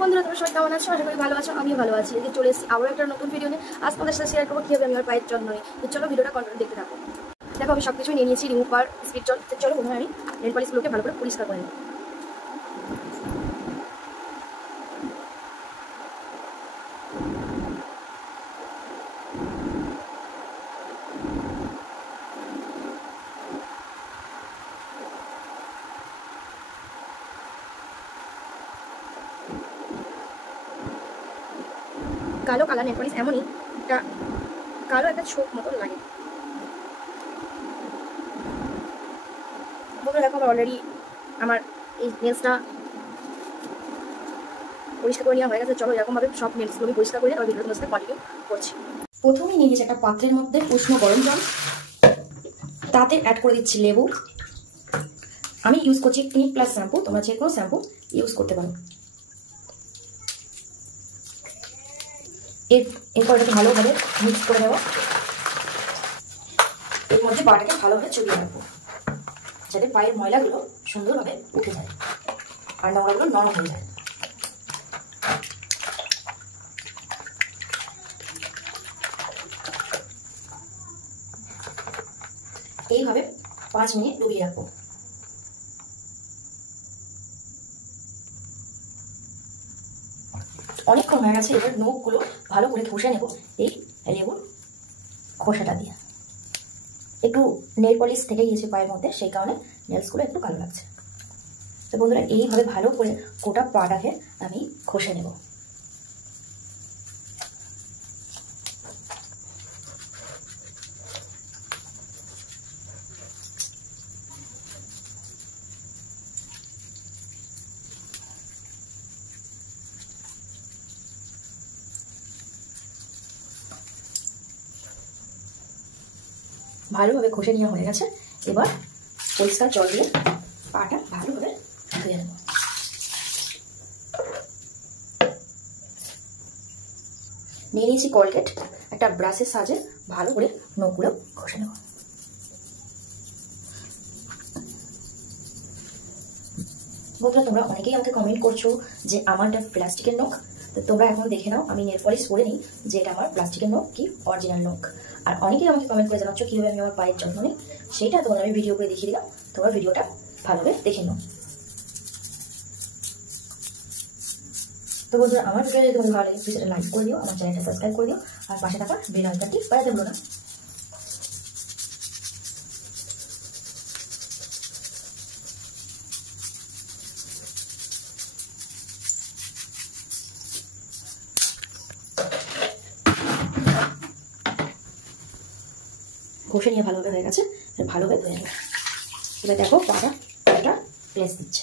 বন্ধুরা, তোমরা সবাই কেমন আছো? আশা করি ভালো আছো। আমিও ভালো আছি। এই যে চলে এসেছি আবার একটা নতুন ভিডিও নিয়ে। আজ তোমাদের সাথে শেয়ার করবো কীভাবে আমি আমার পায়ের যত্ন নিই। তো চলো ভিডিওটা কন্টিনিউ দেখতে থাকো। দেখো আমি সব কিছুই নিয়ে নিয়েছি, রিমুভার, স্পিড জল। চলো প্রথমে আমি নেল পলিশগুলোকে ভালো করে পরিষ্কার করে নিই। কালো কালার নেল পলিশ এমনই একটা কালো একটা ছোপ মতো লাগে। বন্ধুরা দেখো, আমার অলরেডি আমার এই নেলসটা পরিষ্কার করে নেওয়া হয়ে গেছে। চলো এরকমভাবে সব নেলসগুলো আমি পরিষ্কার করে আমার ভিডিও তোমার সাথে কন্টিনিউ করছি। প্রথমেই নিয়ে নিয়েছি একটা পাত্রের মধ্যে উষ্ণ গরম জল, তাতে অ্যাড করে দিচ্ছি লেবু। আমি ইউজ করছি ক্লিনিক প্লাস শ্যাম্পু, তোমরা যে কোনো শ্যাম্পু ইউজ করতে পারো। এরপর এটাকে ভালোভাবে মিক্স করে দেবো। এর মধ্যে পাটাকে ভালোভাবে চুবিয়ে রাখবো, যাতে পায়ের ময়লাগুলো সুন্দরভাবে উঠে যায় আর নোংরাগুলো নরম হয়ে যায়। এইভাবে 5 মিনিট ডুবিয়ে রাখবো। অনেকক্ষণ হয়ে গেছে। এবার নখগুলো ভালো করে ঘষে নেব এই লেবুর খোসাটা দিয়ে। একটু নেল পলিশ থেকে গিয়েছে পায়ের মধ্যে, সেই কারণে নেলসগুলো একটু কালো লাগছে। তো বন্ধুরা এইভাবে ভালো করে গোটা পাটাকে আমি ঘষে নেব। ভালোভাবে ঘষে নেওয়া হয়ে গেছে। এবার পরিষ্কার জল দিয়ে পাটা ভালোভাবে ধুয়ে নেব। নিয়ে নিয়েছি কলগেট, একটা ব্রাশের সাহায্যে ভালো করে নখগুলো ঘষে নেব। বন্ধুরা তোমরা অনেকেই আমাকে কমেন্ট করছো যে আমারটা প্লাস্টিকের নখ। তো তোমরা এখন দেখে নাও, আমি নেল পলিশ করে নিই যে এটা আমার প্লাস্টিকের নখ কি অরিজিনাল নখ। আর অনেকেই আমাকে কমেন্ট করে জানাচ্ছ কীভাবে আমি আমার পায়ের যত্ন নিই, সেইটা তোমাদের আমি ভিডিও করে দেখিয়ে দিলাম। তোমরা ভিডিওটা ভালোভাবে দেখে নাও। তো বন্ধুরা আমার ভিডিও যদি তোমাদের ভালো লাগে প্লিজ লাইক করে দিও, আমার চ্যানেলটা সাবস্ক্রাইব করে দিও, আর পাশে থাকা বেল আইকনটি বাজাতে ভুলো না। ঘষে নিয়ে ভালোভাবে হয়ে গেছে, ভালোভাবে ধুয়ে নেব। এবার দেখো পাটা প্লেস দিচ্ছে।